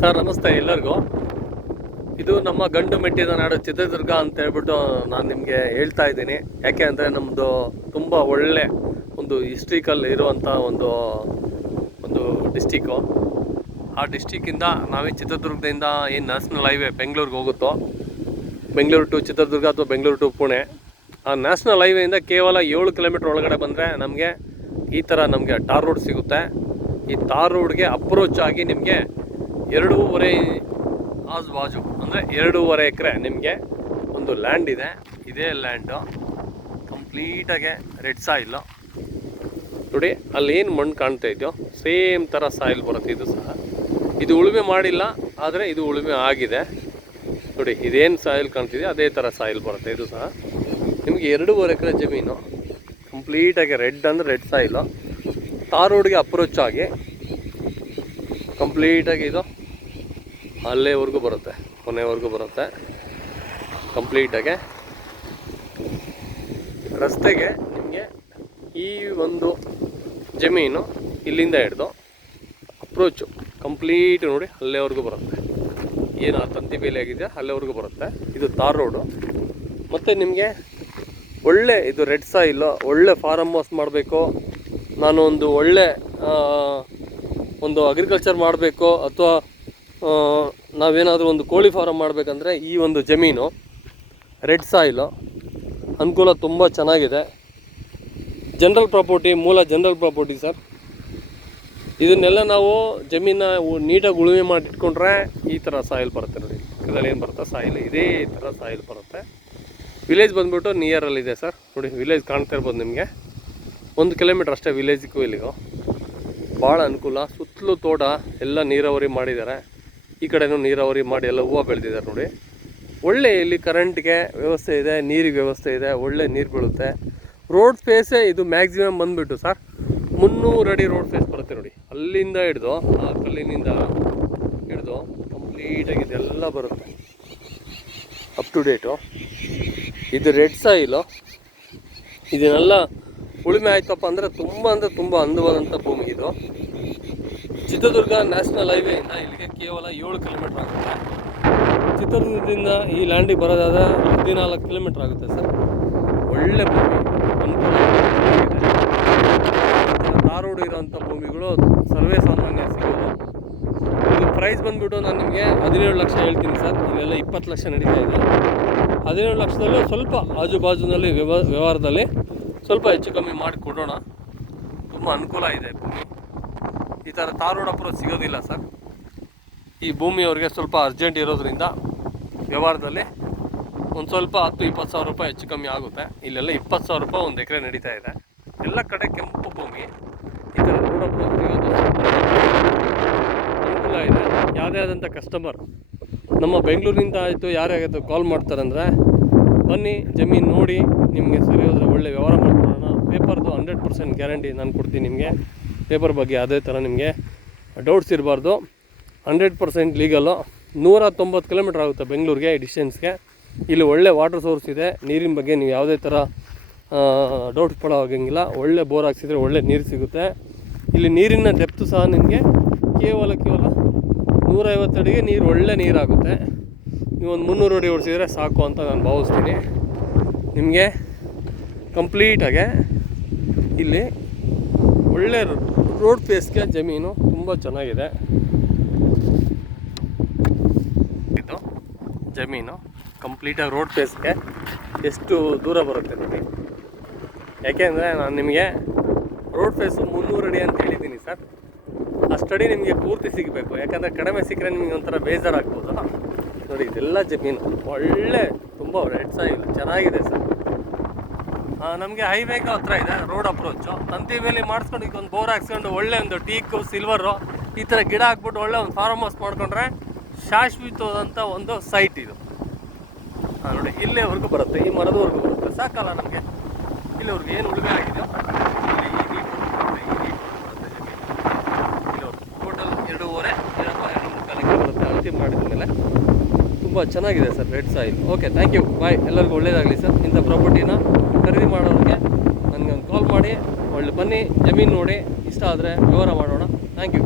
Sir ನಮಸ್ತೆ ಎಲ್ಲರಿಗೂ. ಇದು ನಮ್ಮ ಗಂಡು ಮೆಟ್ಟಿದ ನಾಡು ಚಿತ್ರದುರ್ಗ ಅಂತ ಹೇಳ್ಬಿಟ್ಟು ನಾನು ನಿಮಗೆ ಹೇಳ್ತಾ ಇದ್ದೀನಿ. ಯಾಕೆ ಅಂದರೆ ನಮ್ಮದು ತುಂಬ ಒಳ್ಳೆ ಒಂದು ಹಿಸ್ಟ್ರಿಕಲ್ ಇರುವಂಥ ಒಂದು ಡಿಸ್ಟಿಕ್ಕು. ಆ ಡಿಸ್ಟಿಕ್ಕಿಂದ ನಾವೇ ಚಿತ್ರದುರ್ಗದಿಂದ ಏನು ನ್ಯಾಷನಲ್ ಹೈವೇ ಬೆಂಗಳೂರಿಗೆ ಹೋಗುತ್ತೋ, ಬೆಂಗಳೂರು ಟು ಚಿತ್ರದುರ್ಗ ಅಥವಾ ಬೆಂಗಳೂರು ಟು ಪುಣೆ, ಆ ನ್ಯಾಷನಲ್ ಹೈವೇಯಿಂದ ಕೇವಲ 7 ಕಿಲೋಮೀಟ್ರ್ ಒಳಗಡೆ ಬಂದರೆ ನಮಗೆ ಈ ಥರ ನಮಗೆ ಟಾರ್ ರೋಡ್ ಸಿಗುತ್ತೆ. ಈ ಟಾರ್ ರೋಡ್ಗೆ ಅಪ್ರೋಚ್ ಆಗಿ ನಿಮಗೆ 2.5 ಆಜು ಅಂದರೆ 2.5 ಎಕರೆ ನಿಮಗೆ ಒಂದು ಲ್ಯಾಂಡ್ ಇದೆ. ಇದೇ ಲ್ಯಾಂಡು ಕಂಪ್ಲೀಟಾಗೆ ರೆಡ್ ಸಾಯಿಲು ನೋಡಿ. ಅಲ್ಲಿ ಏನು ಮಣ್ಣು ಕಾಣ್ತಾ ಇದೆಯೋ ಸೇಮ್ ಥರ ಸಾಯಿಲ್ ಬರುತ್ತೆ. ಇದು ಸಹ ಇದು ಉಳುಮೆ ಮಾಡಿಲ್ಲ, ಆದರೆ ಇದು ಉಳುಮೆ ಆಗಿದೆ ನೋಡಿ. ಇದೇನು ಸಾಯಿಲ್ ಕಾಣ್ತಿದೆ ಅದೇ ಥರ ಸಾಯಿಲ್ ಬರುತ್ತೆ. ಇದು ಸಹ ನಿಮಗೆ 2.5 ಎಕರೆ ಜಮೀನು ಕಂಪ್ಲೀಟಾಗಿ ರೆಡ್ ಅಂದರೆ ರೆಡ್ ಸಾಯಿಲು. ಟಾರ್ ರೋಡ್ಗೆ ಅಪ್ರೋಚ್ ಆಗಿ ಕಂಪ್ಲೀಟಾಗಿ ಇದು ಅಲ್ಲೇವರೆಗೂ ಬರುತ್ತೆ, ಕೊನೆವರೆಗೂ ಬರುತ್ತೆ ಕಂಪ್ಲೀಟಾಗೆ. ರಸ್ತೆಗೆ ನಿಮಗೆ ಈ ಒಂದು ಜಮೀನು ಇಲ್ಲಿಂದ ಹಿಡ್ದು ಅಪ್ರೋಚು ಕಂಪ್ಲೀಟ್ ನೋಡಿ ಅಲ್ಲೇವರೆಗೂ ಬರುತ್ತೆ. ಏನು ಆ ತಂತಿ ಬೇಲಿ ಆಗಿದೆ ಅಲ್ಲೇವರೆಗೂ ಬರುತ್ತೆ. ಇದು ಟಾರ್ ರೋಡು. ಮತ್ತು ನಿಮಗೆ ಒಳ್ಳೆ ಇದು ರೆಡ್ ಸಾಯಿಲು, ಒಳ್ಳೆ ಫಾರಮ್ ಹೌಸ್ ಮಾಡಬೇಕು, ನಾನು ಒಂದು ಅಗ್ರಿಕಲ್ಚರ್ ಮಾಡಬೇಕು ಅಥವಾ ನಾವೇನಾದರೂ ಒಂದು ಕೋಳಿ ಫಾರಮ್ ಮಾಡಬೇಕಂದ್ರೆ ಈ ಒಂದು ಜಮೀನು ರೆಡ್ ಸಾಯಿಲು ಅನುಕೂಲ ತುಂಬ ಚೆನ್ನಾಗಿದೆ. ಜನರಲ್ ಪ್ರಾಪರ್ಟಿ, ಮೂಲ ಜನರಲ್ ಪ್ರಾಪರ್ಟಿ ಸರ್. ಇದನ್ನೆಲ್ಲ ನಾವು ಜಮೀನ ನೀಟಾಗಿ ಉಳುಮೆ ಮಾಡಿಟ್ಕೊಂಡ್ರೆ ಈ ಥರ ಸಾಯಿಲ್ ಬರುತ್ತೆ ನೋಡಿ. ಇದರಲ್ಲಿ ಏನು ಬರುತ್ತೆ ಸಾಯಿಲ್, ಇದೇ ಥರ ಸಾಯಿಲ್ ಬರುತ್ತೆ. ವಿಲೇಜ್ ಬಂದುಬಿಟ್ಟು ನಿಯರಲ್ಲಿದೆ ಸರ್ ನೋಡಿ. ವಿಲೇಜ್ ಕಾಣ್ತಾ ಇರ್ಬೋದು ನಿಮಗೆ. 1 ಕಿಲೋಮೀಟ್ರ್ ಅಷ್ಟೇ ವಿಲೇಜಿಗೂ ಇಲ್ಲಿಗೂ. ಭಾಳ ಅನುಕೂಲ. ಸುತ್ತಲೂ ತೋಟ ಎಲ್ಲ ನೀರಾವರಿ ಮಾಡಿದ್ದಾರೆ. ಈ ಕಡೆನೂ ನೀರಾವರಿ ಮಾಡಿ ಎಲ್ಲ ಹೂವು ಬೆಳೆದಿದ್ದಾರೆ ನೋಡಿ. ಒಳ್ಳೆ ಇಲ್ಲಿ ಕರೆಂಟ್ಗೆ ವ್ಯವಸ್ಥೆ ಇದೆ, ನೀರಿಗೆ ವ್ಯವಸ್ಥೆ ಇದೆ, ಒಳ್ಳೆ ನೀರು ಬೀಳುತ್ತೆ. ರೋಡ್ ಸ್ಪೇಸೇ ಇದು ಮ್ಯಾಕ್ಸಿಮಮ್ ಬಂದುಬಿಟ್ಟು ಸರ್ 300 ಅಡಿ ರೋಡ್ ಸ್ಪೇಸ್ ಬರುತ್ತೆ ನೋಡಿ. ಅಲ್ಲಿಂದ ಹಿಡ್ದು ಆ ಕಲ್ಲಿನಿಂದ ಹಿಡ್ದು ಕಂಪ್ಲೀಟಾಗಿ ಇದೆಲ್ಲ ಬರುತ್ತೆ ಅಪ್ ಟು ಡೇಟು. ಇದು ರೆಡ್ ಸಾಯಿಲು. ಇದನ್ನೆಲ್ಲ ಉಳುಮೆ ಆಯ್ತಪ್ಪ ಅಂದರೆ ತುಂಬ ಅಂದವಾದಂಥ ಭೂಮಿ ಇದು. ಚಿತ್ರದುರ್ಗ ನ್ಯಾಷನಲ್ ಹೈವೇಯಿಂದ ಇಲ್ಲಿಗೆ ಕೇವಲ 7 ಕಿಲೋಮೀಟ್ರ್ ಆಗುತ್ತೆ. ಚಿತ್ರದುರ್ಗದಿಂದ ಈ ಲ್ಯಾಂಡಿಗೆ ಬರೋದಾದರೆ 14 ಕಿಲೋಮೀಟ್ರ್ ಆಗುತ್ತೆ ಸರ್. ಒಳ್ಳೆ ಭೂಮಿ, ಅನುಕೂಲ ಇದೆ. ಟಾರ್ ರೋಡ್ ಇರೋಂಥ ಭೂಮಿಗಳು ಸರ್ವೇ ಸಾಮಾನ್ಯ ಸಿಗೋದು. ಇದು ಪ್ರೈಸ್ ಬಂದುಬಿಟ್ಟು ನಾನು ನಿಮಗೆ 17 ಲಕ್ಷ ಹೇಳ್ತೀನಿ ಸರ್. ಇಲ್ಲೆಲ್ಲ 20 ಲಕ್ಷ ನಡೀತಾ ಇದೆ. 17 ಲಕ್ಷದಲ್ಲೂ ಸ್ವಲ್ಪ ಆಜು ಬಾಜುನಲ್ಲಿ ವ್ಯವಹಾರದಲ್ಲಿ ಸ್ವಲ್ಪ ಹೆಚ್ಚು ಕಮ್ಮಿ ಮಾಡಿ ಕೊಡೋಣ. ತುಂಬ ಅನುಕೂಲ ಇದೆ ಭೂಮಿ. ಈ ಥರ ಟಾರ್ ರೋಡ್ ಅಪ್ರೋಚ್ ಸಿಗೋದಿಲ್ಲ ಸರ್. ಈ ಭೂಮಿಯವ್ರಿಗೆ ಸ್ವಲ್ಪ ಅರ್ಜೆಂಟ್ ಇರೋದ್ರಿಂದ ವ್ಯವಹಾರದಲ್ಲಿ ಒಂದು ಸ್ವಲ್ಪ 10-20 ಸಾವಿರ ರೂಪಾಯಿ ಹೆಚ್ಚು ಕಮ್ಮಿ ಆಗುತ್ತೆ. ಇಲ್ಲೆಲ್ಲ 20 ಸಾವಿರ ರೂಪಾಯಿ 1 ಎಕರೆ ನಡೀತಾ ಇದೆ. ಎಲ್ಲ ಕಡೆ ಕೆಂಪು ಭೂಮಿ. ಈ ಥರ ರೋಡ್ ಅಪ್ರೋಚ್ ಸಿಗೋದು ಅನುಕೂಲ ಇದೆ. ಯಾವುದೇ ಆದಂಥ ಕಸ್ಟಮರ್ ನಮ್ಮ ಬೆಂಗಳೂರಿನಿಂದ ಆಯಿತು ಯಾರೇ ಆಯಿತು ಕಾಲ್ ಮಾಡ್ತಾರಂದರೆ ಬನ್ನಿ, ಜಮೀನು ನೋಡಿ ನಿಮಗೆ ಸರಿ ಹೋದರೆ ಒಳ್ಳೆ ವ್ಯವಹಾರ ಮಾಡ್ಕೊಳ್ಳೋಣ. ಪೇಪರ್ದು 100% ಗ್ಯಾರಂಟಿ ನಾನು ಕೊಡ್ತೀನಿ ನಿಮಗೆ. ಪೇಪರ್ ಬಗ್ಗೆ ಅದೇ ಥರ ನಿಮಗೆ ಡೌಟ್ಸ್ ಇರಬಾರ್ದು. 100% ಲೀಗಲ್ಲು. 190 ಕಿಲೋಮೀಟ್ರ್ ಆಗುತ್ತೆ ಬೆಂಗಳೂರಿಗೆ ಈ ಡಿಸ್ಟೆನ್ಸ್ಗೆ. ಇಲ್ಲಿ ಒಳ್ಳೆ ವಾಟರ್ ಸೋರ್ಸ್ ಇದೆ. ನೀರಿನ ಬಗ್ಗೆ ನೀವು ಯಾವುದೇ ಥರ ಡೌಟ್ಸ್ ಪಡೋ ಹೋಗಂಗಿಲ್ಲ. ಒಳ್ಳೆ ಬೋರ್ ಹಾಕ್ಸಿದ್ರೆ ಒಳ್ಳೆ ನೀರು ಸಿಗುತ್ತೆ. ಇಲ್ಲಿ ನೀರಿನ ಡೆಪ್ತು ಸಹ ನಿಮಗೆ ಕೇವಲ 150 ಅಡಿಗೆ ನೀರು, ಒಳ್ಳೆ ನೀರಾಗುತ್ತೆ. ನೀವು ಒಂದು 300 ಅಡಿ ಓಡಿಸಿದ್ರೆ ಸಾಕು ಅಂತ ನಾನು ಭಾವಿಸ್ತೀನಿ. ನಿಮಗೆ ಕಂಪ್ಲೀಟಾಗೆ ಇಲ್ಲಿ ಒಳ್ಳೆ ರೋಡ್ ಫೇಸ್ಗೆ ಜಮೀನು ತುಂಬ ಚೆನ್ನಾಗಿದೆ. ಇದು ಜಮೀನು ಕಂಪ್ಲೀಟಾಗಿ ರೋಡ್ ಫೇಸ್ಗೆ ಎಷ್ಟು ದೂರ ಬರುತ್ತೆ ನೋಡಿ. ಯಾಕೆಂದರೆ ನಾನು ನಿಮಗೆ ರೋಡ್ ಫೇಸು 300 ಅಡಿ ಅಂತ ಹೇಳಿದ್ದೀನಿ ಸರ್. ಅಷ್ಟಡಿ ನಿಮಗೆ ಪೂರ್ತಿ ಸಿಗಬೇಕು. ಯಾಕಂದರೆ ಕಡಿಮೆ ಸಿಕ್ಕರೆ ನಿಮಗೆ ಒಂಥರ ಬೇಜಾರಾಗ್ಬೋದು ನೋಡಿ. ಇದೆಲ್ಲ ಜಮೀನು ಒಳ್ಳೆ ತುಂಬ ರೆಡ್ ಸಾಯಿಲ್ ಚೆನ್ನಾಗಿದೆ ಸರ್. ನಮಗೆ ಹೈವೇಗೆ ಹತ್ರ ಇದೆ ರೋಡ್ ಅಪ್ರೋಚು. ತಂತಿ ಬೇಲಿ ಮಾಡಿಸ್ಕೊಂಡು ಈಗ ಒಂದು ಬೋರ್ ಹಾಕ್ಸ್ಕೊಂಡು ಒಳ್ಳೆ ಒಂದು ಟೀಕು, ಸಿಲ್ವರು ಈ ಥರ ಗಿಡ ಹಾಕ್ಬಿಟ್ಟು ಒಳ್ಳೆ ಒಂದು ಫಾರ್ಮ್ ಹೌಸ್ ಮಾಡ್ಕೊಂಡ್ರೆ ಶಾಶ್ವತವಾದಂಥ ಒಂದು ಸೈಟ್ ಇದು. ನೋಡಿ ಇಲ್ಲಿವರೆಗೂ ಬರುತ್ತೆ, ಈ ಮರದವರೆಗೂ ಬರುತ್ತೆ. ಸಾಕಲ್ಲ ನಮಗೆ ಇಲ್ಲಿವರೆಗೂ ಏನು ಉಳುಮೆ ಆಗಿದೆಯೋ ಇಲ್ಲಿ ಈ ನೀರು ಬರುತ್ತೆ. ಈ ನೀರು ಬರುತ್ತೆ ಜಮೀನು ಇಲ್ಲಿವರೆಗೂ ಟೋಟಲ್ 2.5-2.5 ಬರುತ್ತೆ. ಅಳತೆ ಮಾಡಿದ ಮೇಲೆ ತುಂಬ ಚೆನ್ನಾಗಿದೆ sir red soil. Okay, thank you, bye. ಎಲ್ಲರಿಗೂ ಒಳ್ಳೆಯದಾಗಲಿ ಸರ್. ಇಂಥ ಪ್ರಾಪರ್ಟಿನ ಖರೀದಿ ಮಾಡೋರಿಗೆ ನನಗೆ ಒಂದು ಕಾಲ್ ಮಾಡಿ ಒಳ್ಳೆ ಬನ್ನಿ, ಜಮೀನು ನೋಡಿ ಇಷ್ಟ ಆದರೆ ವ್ಯವಹಾರ ಮಾಡೋಣ. Thank you.